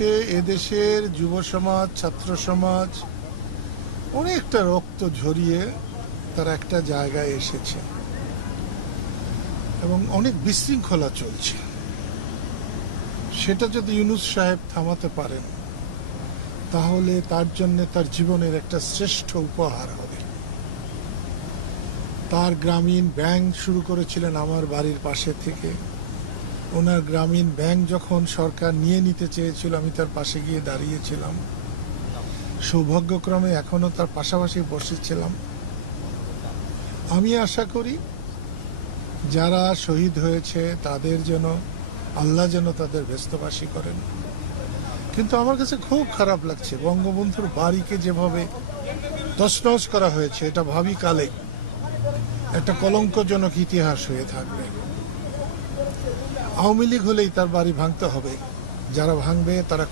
এদেশের যুব সমাজ, ছাত্র সমাজ অনেকটা রক্ত ঝরিয়ে তারা একটা জায়গায় এসেছে এবং অনেক বিশৃঙ্খলা চলছে। সেটা যদি ইউনূস সাহেব থামাতে পারেন তাহলে তার জন্য তার জীবনের একটা শ্রেষ্ঠ উপহার হবে। তার গ্রামীণ ব্যাংক শুরু করেছিলেন আমার বাড়ির পাশে থেকে। ওনার গ্রামীণ ব্যাংক যখন সরকার নিয়ে নিতে চেয়েছিল আমি তার পাশে গিয়ে দাঁড়িয়েছিলাম। সৌভাগ্যক্রমে এখনো তার পাশাপাশি বসেছিলাম। আমি আশা করি যারা শহীদ হয়েছে তাদের যেন আল্লাহ যেন তাদের ব্যস্তবাসী করেন। কিন্তু আমার কাছে খুব খারাপ লাগছে বঙ্গবন্ধুর বাড়িকে যেভাবে তছনছ করা হয়েছে। এটা ভাবি কালে একটা কলঙ্কজনক ইতিহাস হয়ে থাকবে। আওয়ামী লীগ হলেই তার বাড়ি ভাঙতে হবে, যারা ভাঙবে তারা